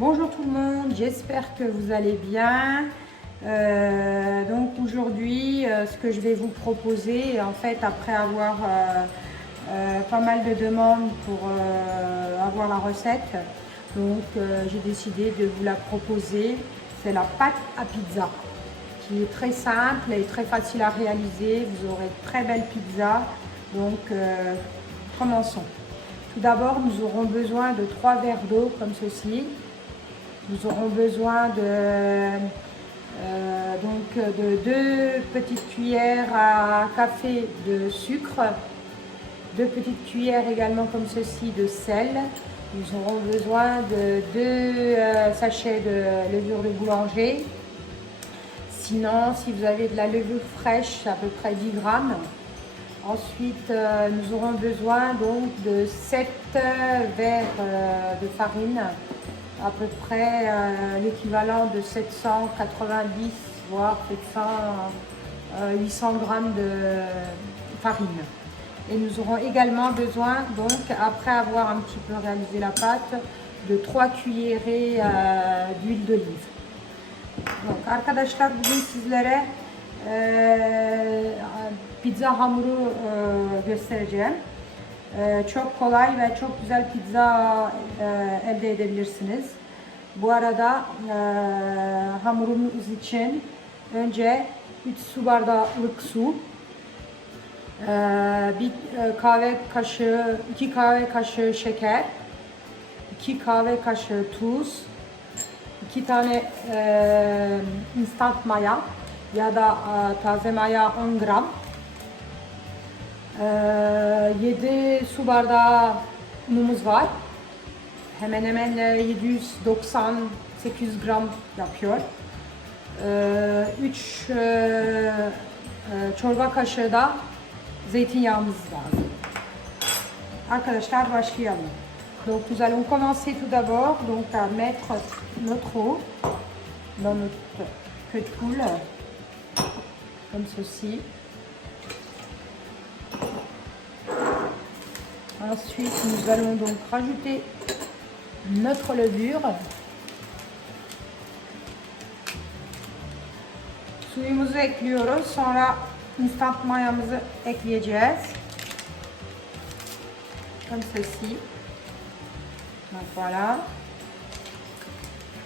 Bonjour tout le monde, j'espère que vous allez bien. Donc aujourd'hui, ce que je vais vous proposer, en fait, après avoir pas mal de demandes pour avoir la recette, donc j'ai décidé de vous la proposer. C'est la pâte à pizza, qui est très simple et très facile à réaliser. Vous aurez de très belles pizzas. Donc commençons. Tout d'abord, nous aurons besoin de 3 verres d'eau comme ceci. Nous aurons besoin de 2 petites cuillères à café de sucre, 2 petites cuillères également comme ceci de sel. Nous aurons besoin de 2 sachets de levure de boulanger. Sinon, si vous avez de la levure fraîche, c'est à peu près 10 grammes. Ensuite, nous aurons besoin donc de 7 verres de farine, à peu près l'équivalent de 790 voire 800 grammes de farine. Et nous aurons également besoin, donc après avoir un petit peu réalisé la pâte, de 3 cuillerées d'huile d'olive. Donc arkadaşlar, bugün sizlere pizza hamuru göstereceğim. Çok kolay ve çok güzel pizza elde edebilirsiniz. Bu arada hamurumuz için önce 3 su bardaklık su, 2 kahve kaşığı şeker, 2 kahve kaşığı tuz, 2 tane instant maya ya da taze maya 10 gram, 7 su bardağı unumuz var. Hemen hemen 790-800 gram yapıyor. 3 çorba kaşığı da zeytinyağımız lazım. Arkadaşlar, başlayalım. Donc nous allons commencer tout d'abord donc à mettre notre eau dans notre queue de poule comme ceci. Ensuite, nous allons donc rajouter notre levure. Suyumuzu ekliyoruz. Sonra instant mayamızı ekleyeceğiz. Comme ceci. Donc voilà.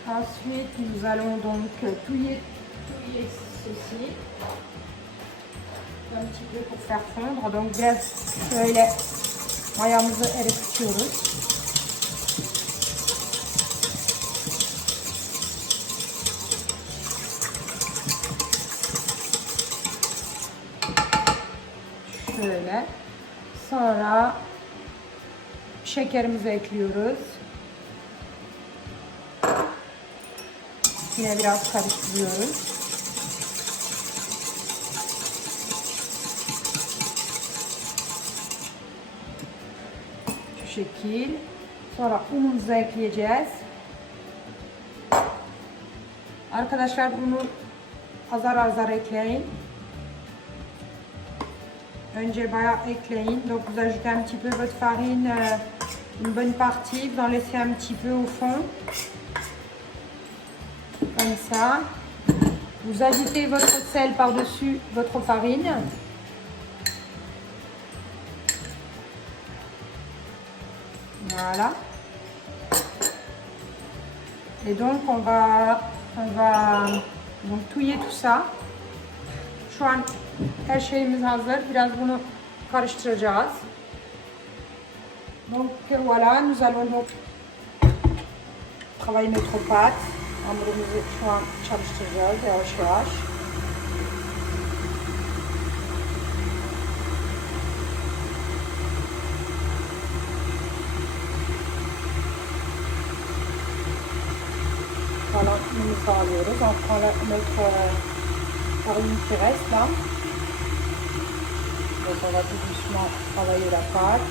Ensuite, nous allons donc touiller ceci un petit peu pour faire fondre. Donc biraz şöyle mayamızı eritiyoruz. Şöyle. Sonra şekerimizi ekliyoruz. Yine biraz karıştırıyoruz. Şu şekil. Sonra unumuzu ekleyeceğiz. Arkadaşlar, unu azar azar ekleyin. Önce bayağı ekleyin. Donc vous ajoutez un petit peu votre farine, une bonne partie, vous en laissez un petit peu au fond. Comme ça. Vous ajoutez votre sel par-dessus votre farine. Voilà. Et donc on va donc touiller tout ça. Şu an her şeyimiz hazır. Biraz bunu karıştıracağız. Donc voilà, nous allons donc travailler notre pâte. Hamurumuzu şu an çalıştıracağız yavaş yavaş. Voilà, nous sağlıyoruz. On prend notre farine qui reste là. Donc on va tout doucement travailler la pâte.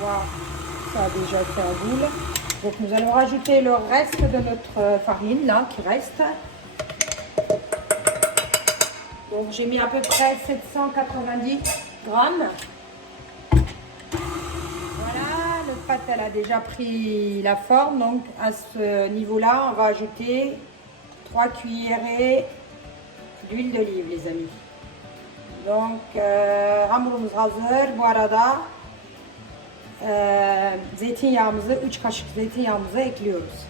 Voir, ça a déjà fait un boule. Donc nous allons rajouter le reste de notre farine là qui reste. Donc j'ai mis à peu près 790 grammes. Voilà, notre pâte elle a déjà pris la forme. Donc à ce niveau-là, on va ajouter 3 cuillerées d'huile d'olive, les amis. Donc hamurumuz hazır. Bu arada zeytinyağımızı 3 kaşık zeytinyağımızı ekliyoruz.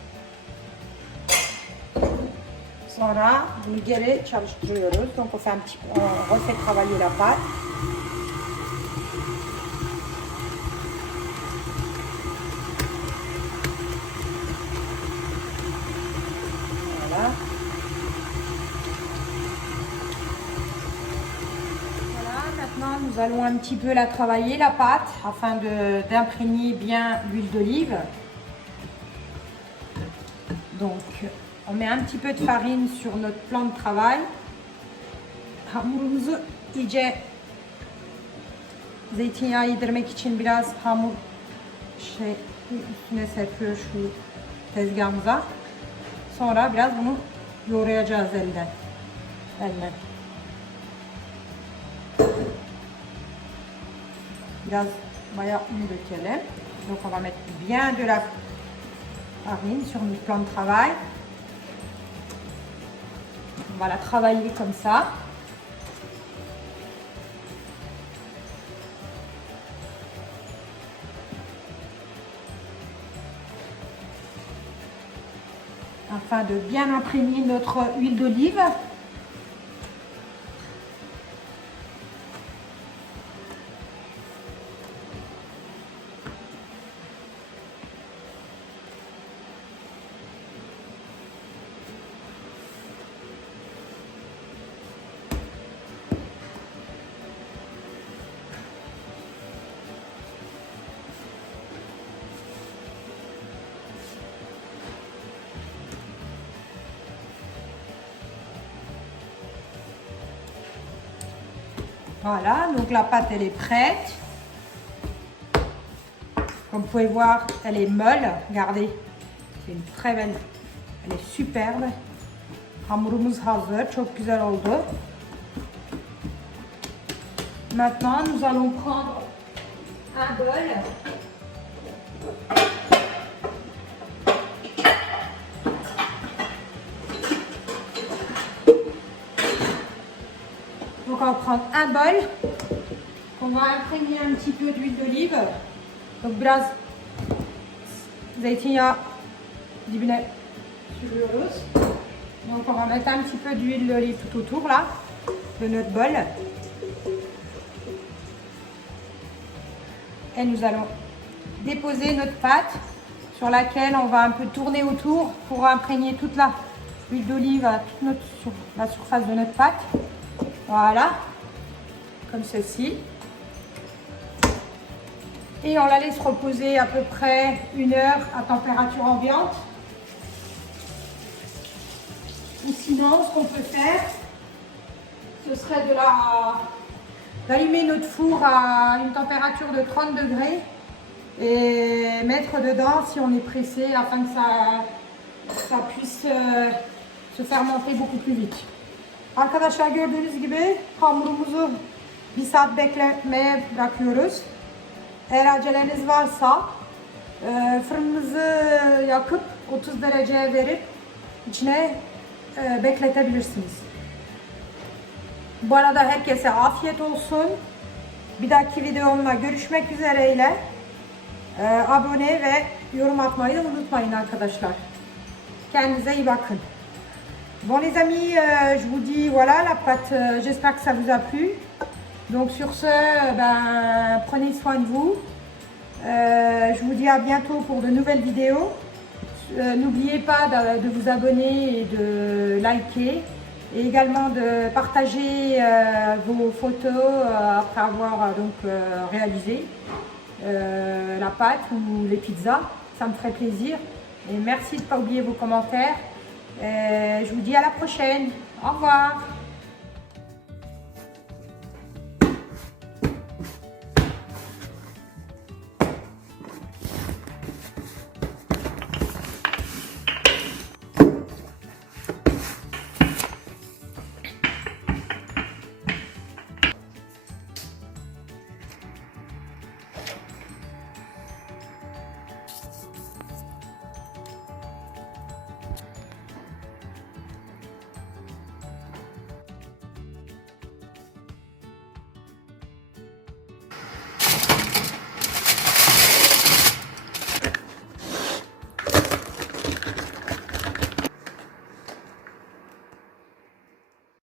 Sonra bunu geri çalıştırıyoruz. Donc on fait un petit, on refait travailler la pâte. Voilà. Maintenant, nous allons un petit peu la travailler, la pâte, afin d'imprégner bien l'huile d'olive. Donc, on met un petit peu de farine sur notre plan de travail. Hamurumuzu iyice zeytinyağı yedirmek için biraz hamur üstüne serpiyor şu tezgahımıza. Sonra biraz bunu yoğuracağız elle. Biraz bayağı un dökelim. Donc on va mettre bien de la farine sur notre plan de travail. On va la travailler comme ça. Afin de bien imprégner notre huile d'olive. Voilà, donc la pâte elle est prête. Comme vous pouvez voir, elle est molle. Regardez, c'est une très belle, elle est superbe. Hamurumuz hazır, çok güzel oldu. Maintenant, nous allons prendre un bol. Donc on va prendre un bol qu'on va imprégner un petit peu d'huile d'olive. Donc biraz zeytinyağı dibine sürüyoruz. Donc on va mettre un petit peu d'huile d'olive tout autour là de notre bol. Et nous allons déposer notre pâte sur laquelle on va un peu tourner autour pour imprégner toute l'huile d'olive à sur la surface de notre pâte. Voilà, comme ceci. Et on la laisse reposer à peu près 1 heure à température ambiante. Ou sinon, ce qu'on peut faire, ce serait d'allumer notre four à une température de 30 degrés et mettre dedans si on est pressé afin que ça puisse se fermenter beaucoup plus vite. Arkadaşlar gördüğünüz gibi hamurumuzu 1 saat beklemeye bırakıyoruz. Eğer aceleniz varsa fırınınızı yakıp 30 dereceye verip içine bekletebilirsiniz. Bu arada herkese afiyet olsun. Bir dahaki videomla görüşmek üzereyle. Abone ve yorum atmayı da unutmayın arkadaşlar. Kendinize iyi bakın. Bon les amis, je vous dis voilà la pâte, j'espère que ça vous a plu. Donc sur ce, prenez soin de vous. Je vous dis à bientôt pour de nouvelles vidéos. N'oubliez pas de vous abonner et de liker. Et également de partager vos photos après avoir réalisé la pâte ou les pizzas. Ça me ferait plaisir. Et merci de ne pas oublier vos commentaires. Je vous dis à la prochaine. Au revoir.